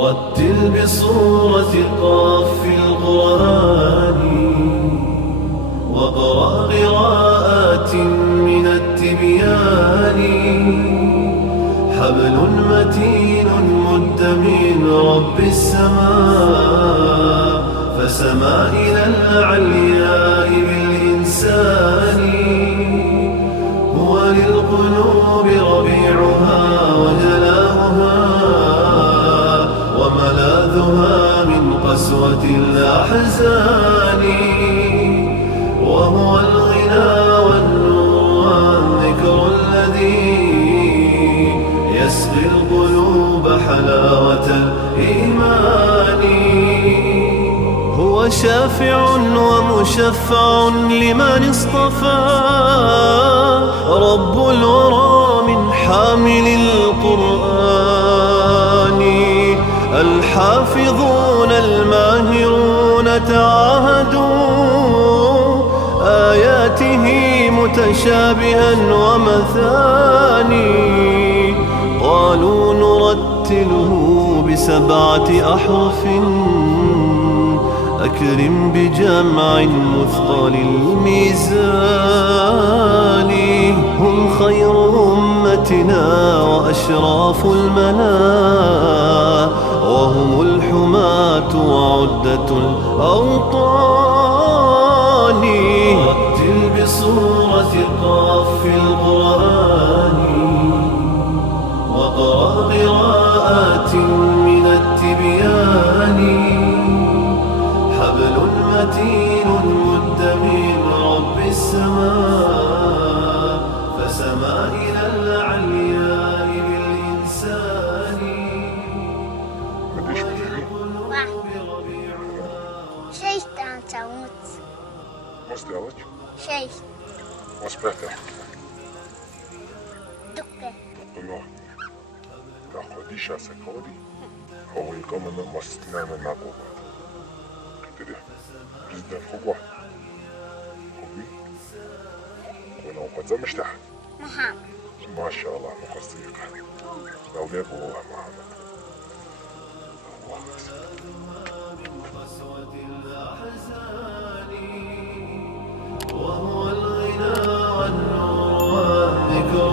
رتل بصورة قاف في القرآن واقرأ قراءات من التبيان. حبل متين مد من رب السماء فسما إلى العلياء بالإنسان. هو للقلوب ربيعها وجلاؤها وملاذها من قسوة الأحزان. وهو الغنى والنور والذكر الذي يسقي القلوب حلاوة الإيمان. هو شافع ومشفع لمن اصطفى رب الورى من حامل القرآن. الحافظون الماهرون تعاهدوا آياته متشابها ومثاني. قالوا نرتله ب7 أحرف أكرم بجمع مثقل الميزان. هم خير أمتنا وأشراف الملا وهم الحماة وعدة الأوطان. رتل بصورة قاف في القرآن واقرأ قراءات من التبيان. حبل متين مد من رب السماء فسما إلى العلياء بالإنسان. شيء تموت. مستوت شيء مثبتة دقة الله تاخدي شاسكودي هو يقوم من مستنام المعقوبات كده جدا خبوة خبي ولو قد زمش تحت محمد ما شاء الله مقصيك لو ليك هو محمد الله وهو الغنى والنور والذكر